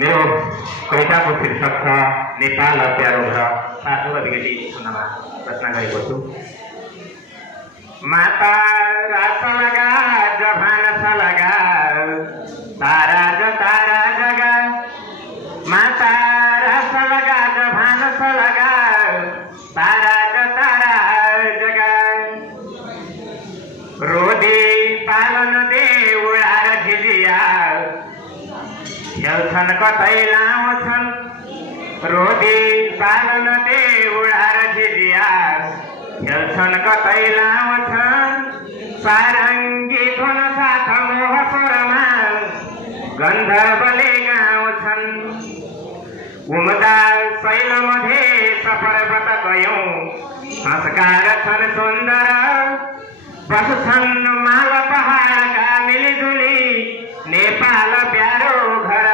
मेरो कविताको शीर्षक छ नेपाल प्यारो घर। साथो अलिकति सुन्नमा रचना गरेको छु। माता रास लगा जभान सलगा तारा तारा जगा माता रास लगा जभान सलगा तारा तारा जगा रोदी पालन दे उडार झिझिया खेल्छन् कतै लाउँछन् रोदी पालन दे उडार झिझिया खेल्छन् कतै लाउँछन् सारङ्गी धुन साथ मोह स्वरमा गन्धर्वले गाउँछन् उम्दा शैलमध्ये सपर्वत गयौँ संस्कार छन् सुन्दर बस्छन् माल पहाडका मिलिजुली नेपाल प्यारो घर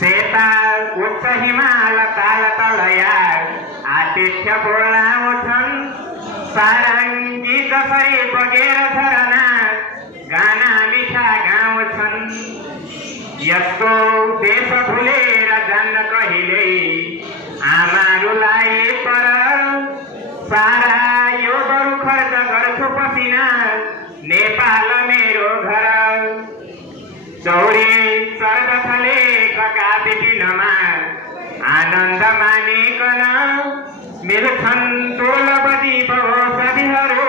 सेता उच्च हिमाल ताल तलया आतिथ्य बोलाउँछन् सारङ्गी जसरी बगेर झरना गाना मिठा गाउँछन् यस्तो देश भुलेर जान्न कहिले आमाहरूलाई पर सारा यो बरु खर्च गर्छु पसिना नेपाल मेरो घर चौरी सर्दछले कका बिपिनमा आनन्द मानिकन मिल्छन् टोल बजी बहोसदीहरू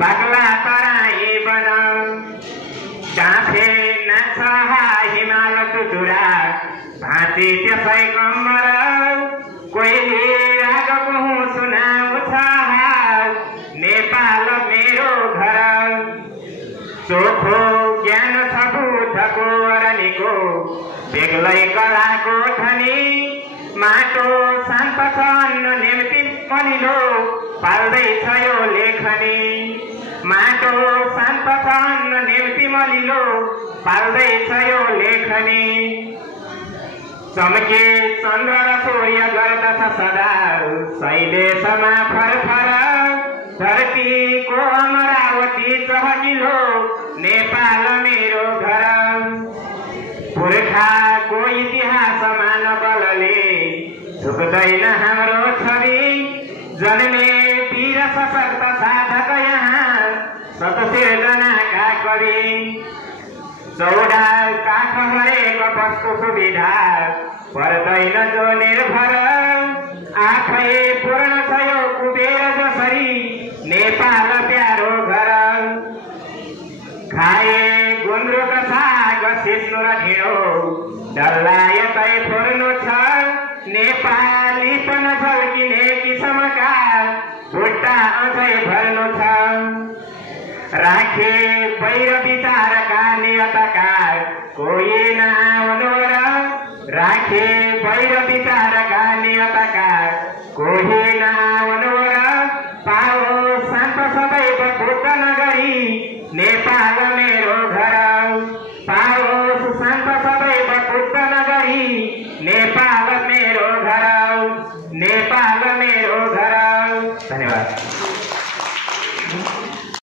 बाग्ला तराई बन काफे नाच्छ हिमाल चुचुरा भाँची त्यसै कम्मर कोइली रागको हुँ सुनाउँछ नेपाल मेरो घर चोखो ज्ञान छ बुद्धको अरनिको बेग्लै कलाको धनी माटो शान्त छ अन्न निम्ति मलिलो पाल्दैछ यो लेखनी माटो शान्त छ अन्न निम्ति मलिलो पाल्दैछ यो लेखनी चम्के चन्द्र र सूर्य गर्दछ सदा शैलेशमा फरफर धरतीको अमरावती चहकिलो नेपाल मेरो घर पुर्खाको इतिहासमा नबलले झुक्दैन हाम्रो छवि जन्मे वीर सशक्त साधक यहाँ सतसिर्जनाका कवि चौडा काठ हरेक वस्तु सुविधा पर्दैन जो निर्भर आफै पूर्ण छ यो कुबेर जसरी नेपाल प्यारो घर खाए गुन्द्रुक साग सिस्नु र ढिँडो डल्लायतै फुर्नु छ नेपालीपन झल्किने किसमका भुट्टा अझै भर्नु छ राखे बैर विचारका नियतका कोही नआउनु र राखे बैर विचारका नियतका कोही नआउनु